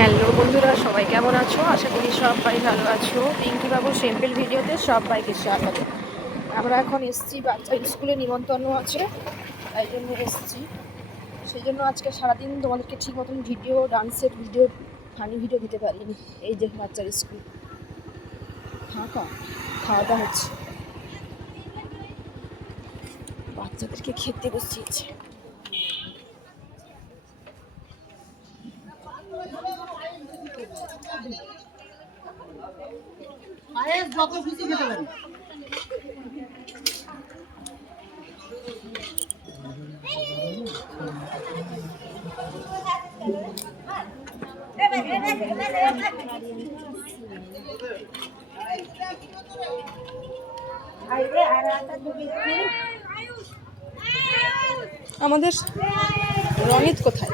Hello বন্ধুরা, সবাই কেমন আছো? আশা করি সবাই ভালো আছো। পিঙ্কি বাবু সিম্পল ভিডিওতে সবাইকে স্বাগত। আমরা এখন এসেছি, বাচ্চা স্কুলে নিমন্ত্রণ আছে, তাই জন্য এসেছি। সেই জন্য আজকে সারাদিন তোমাদেরকে ঠিক মতন ভিডিও, ডান্সের ভিডিও, ফানি ভিডিও দিতে পারিনি। এই যে বাচ্চার স্কুল ফাঁকা, খাওয়া দাওয়া হচ্ছে, বাচ্চাদেরকে খেতে বসিয়েছে। যত খুশি খেতে পারি। আমাদের রনিত কোথায়?